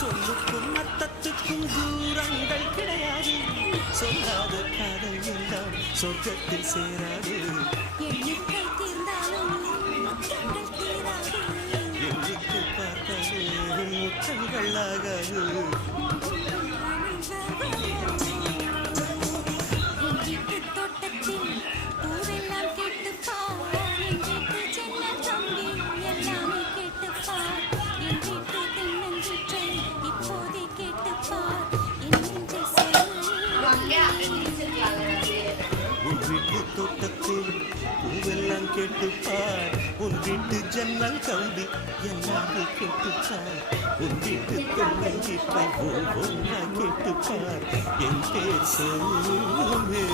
சொல்லுக்கும் அர்த்தத்துக்கும் தூரங்கள் கிடையாது. சொல்லாத காதல் எல்லாம் சொர்க்கத்தில் சேராது. எண்ணிக்கை பார்த்தாலே முத்தங்கள் ஆகாது. உன் வீட்டு தோட்டத்தில் பூவெல்லாம் கேட்டுப்பார். உன் வீட்டு ஜன்னல் கம்பி எல்லாமே கேட்டுப்பார். உன் வீட்டு தென்னங்கீற்றை ஒவ்வொன்றா கேட்டுப்பார். என் பேர் சொல்லுமே.